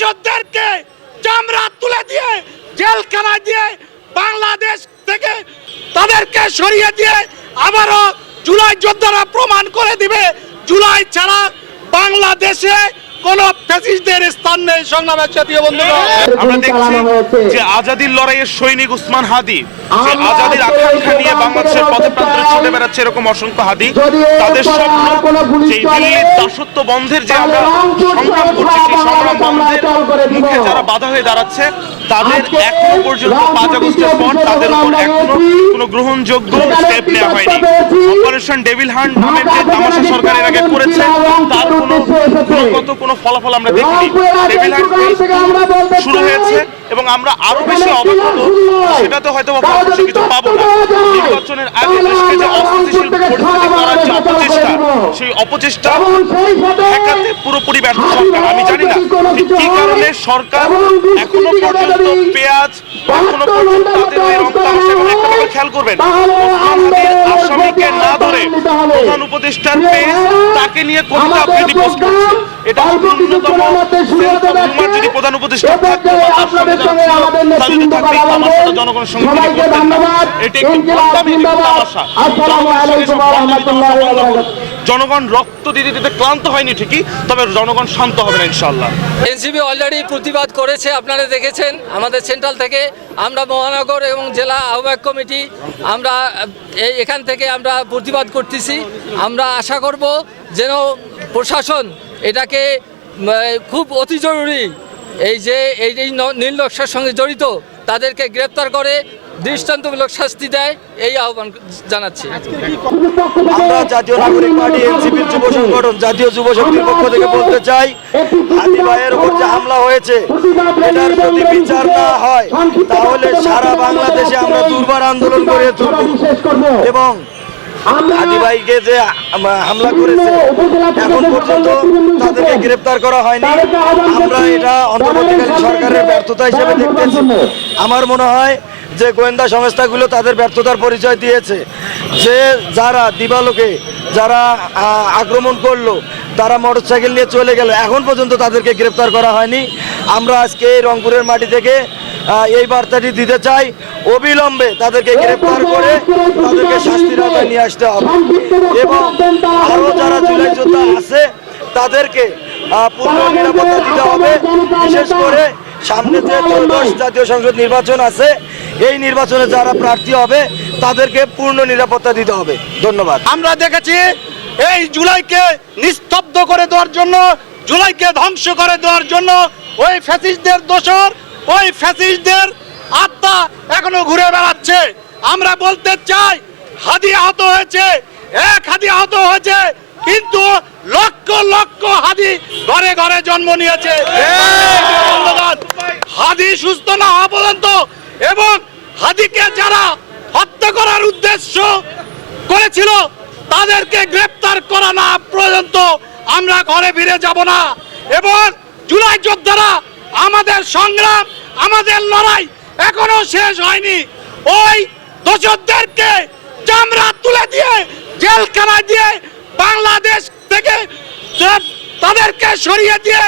দোষরদেরকে চামড়া তুলে দিয়ে জেলখানায় দিয়ে বাংলাদেশ থেকে তাদেরকে সরিয়ে দিয়ে আবারও জুলাই যোদ্ধারা প্রমাণ করে দিবে জুলাই ছাড়া বাংলাদেশে কোন ফ্যাসিস্টদের স্থান নেই। সংগ্রামের জাতীয় বন্ধুরা, আমরা দেখছি যে আজাদির লড়াইয়ের সৈনিক উসমান হাদি, যে আজাদির আকাঙ্ক্ষা নিয়ে বাংলাদেশের পথে প্রান্তরে ছুটে বেড়াচ্ছে এরকম অসংখ্য হাদি, তাদের স্বপ্ন যে দিল্লির দাসত্ব বন্ধের যে আমরা সংগ্রাম করছি, সেই সংগ্রাম বন্ধের মুখে যারা বাধা হয়ে দাঁড়াচ্ছে, তাদের এখনো পর্যন্ত ৫ আগস্টের পর তাদের উপর এখনো কোনো গ্রহণযোগ্য স্টেপ নেওয়া হয়নি। অপারেশন ডেভিল হান্ট নামের যে তামাশা সরকার এর আগে করেছে, তার কোনো ফলাফল আমরা দেখিনি। ডেভিল হান্ট শুরু হয়েছে এবং আমরা আরো বেশি অবাক হবো, সেটা তো হয়তো ফলপ্রসূ কিছু পাবো না। নির্বাচনের আগে দেশকে যে অস্থিতিশীল পরিস্থিতি করার যে অপচেষ্টা, সেই অপচেষ্টা ঠেকাতে পুরোপুরি ব্যর্থ সরকার। আমি জানি না ঠিক কি কারণে সরকার এখনো পর্যন্ত পেঁয়াজ, এখনো পর্যন্ত তাদের ওই রক্তাংশে একটা ব্যাপার খেয়াল করবেন, আসামিকে না ধরে প্রধান উপদেষ্টার পেজ তাকে নিয়ে কবিতা আবৃত্তি পোস্ট করছে। এটা ন্যূনতম যদি প্রধান উপদেষ্টা থাকতো বা তার সঙ্গে তাহলে থাকবে তামাশাটা জনগণের সঙ্গে তিনি করতেন না। এটা একটি বদনামি, তামাশা। জনগণ রক্ত দিতে দিতে ক্লান্ত হয়নি ঠিকই, তবে জনগণ শান্ত হবে না ইনশাআল্লাহ। এনসিপি অলরেডি প্রতিবাদ করেছে, আপনারা দেখেছেন। আমাদের সেন্ট্রাল থেকে আমরা মহানগর এবং জেলা আহ্বায়ক কমিটি আমরা এখান থেকে আমরা প্রতিবাদ করতেছি। আমরা আশা করব যেন প্রশাসন এটাকে খুব অতি জরুরি এই যে এই নীল নকশার সঙ্গে জড়িত তাদেরকে গ্রেপ্তার করে দৃষ্টান্তমূলক শাস্তি দেয়, এই আহ্বান জানাচ্ছি। আমরা জাতীয় নাগরিক পার্টি এনসিপির যুব সংগঠন জাতীয় যুব শক্তির পক্ষ থেকে বলতে চাই, হাদি ভাইয়ের উপর যে হামলা হয়েছে এটার যদি বিচার না হয় তাহলে সারা বাংলাদেশে আমরা দুর্বার আন্দোলন গড়ে তুলব এবং হাদি ভাইকে যে হামলা করেছে এখন পর্যন্ত তাদেরকে গ্রেপ্তার করা হয়নি। আমরা এটা অন্তর্বর্তীকালীন সরকারের ব্যর্থতা হিসেবে দেখতেছি। আমার মনে হয় যে গোয়েন্দা সংস্থাগুলো তাদের ব্যর্থতার পরিচয় দিয়েছে, যে যারা দিবালোকে যারা আক্রমণ করলো তারা মোটরসাইকেল নিয়ে চলে গেল, এখন পর্যন্ত তাদেরকে গ্রেপ্তার করা হয়নি। আমরা আজকে এই রংপুরের মাটি থেকে এই বার্তাটি দিতে চাই, অবিলম্বে তাদেরকে গ্রেপ্তার করে তাদেরকে শাস্তির আওতায় নিয়ে আসতে হবে এবং আরও যারা জুলাই যোদ্ধা আছে তাদেরকে পূর্ণ নিরাপত্তা দিতে হবে। বিশেষ করে সামনে যে ১৪ জাতীয় সংসদ নির্বাচন আছে, এই নির্বাচনে যারা প্রার্থী হবে তাদেরকে পূর্ণ নিরাপত্তা দিতে হবে। ধন্যবাদ। আমরা দেখেছি এই জুলাইকে নিস্তব্ধ করে দেওয়ার জন্য, জুলাইকে ধ্বংস করে দেওয়ার জন্য ওই ফ্যাসিস্টদের দোসর, ওই ফ্যাসিস্টদের আত্মা এখনো ঘুরে বেড়াচ্ছে। আমরা বলতে চাই, হাদি আহত হয়েছে, এক হাদি আহত হয়েছে, কিন্তু লক্ষ লক্ষ হাদি ঘরে ঘরে জন্ম নিয়েছে। হাদি সুস্থ না হওয়া পর্যন্ত এবং হাদিকে যারা হত্যা করার উদ্দেশ্য করেছিল তাদেরকে গ্রেপ্তার করা না পর্যন্ত আমরা ঘরে ফিরে যাব না। এবং জুলাই যোদ্ধারা, আমাদের সংগ্রাম, আমাদের লড়াই এখনো শেষ হয়নি। ওই দোষরদেরকে চামড়া তুলে দিয়ে জেলখানায় দিয়ে বাংলাদেশ থেকে তাদেরকে সরিয়ে দিয়ে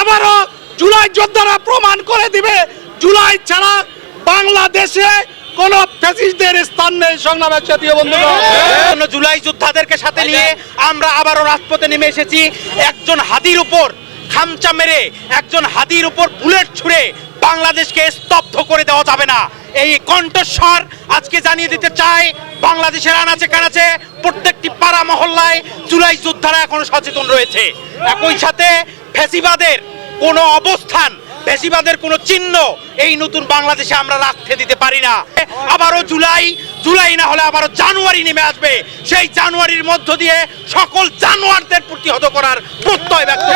আবারও জুলাই যোদ্ধারা প্রমাণ করে দিবে জুলাই ছাড়া বাংলাদেশে কোন ফ্যাসিস্টদের স্থান নেই। সংগ্রামের জাতীয় বন্ধুরা, জুলাই যোদ্ধাদেরকে সাথে নিয়ে আমরা আবারও রাজপথে নেমে এসেছি। একজন হাদির উপর খামচা মেরে, একজন হাদির উপর বুলেট ছুঁড়ে বাংলাদেশকে স্তব্ধ করে দেওয়া যাবে না। এই কণ্ঠস্বর আজকে জানিয়ে দিতে চাই, বাংলাদেশের আনাচে কানাচে প্রত্যেকটি পাড়া মহল্লায় জুলাই যোদ্ধারা এখনো সচেতন রয়েছে। একই সাথে ফ্যাসিবাদের কোনো অবস্থান, ফ্যাসিবাদের কোনো চিহ্ন এই নতুন বাংলাদেশে আমরা রাখতে দিতে পারি না। আবারও জুলাই না হলে আবারও জানুয়ারি নেমে আসবে। সেই জানুয়ারির মধ্য দিয়ে সকল জানোয়ারদের প্রতিহত করার প্রত্যয় ব্যক্ত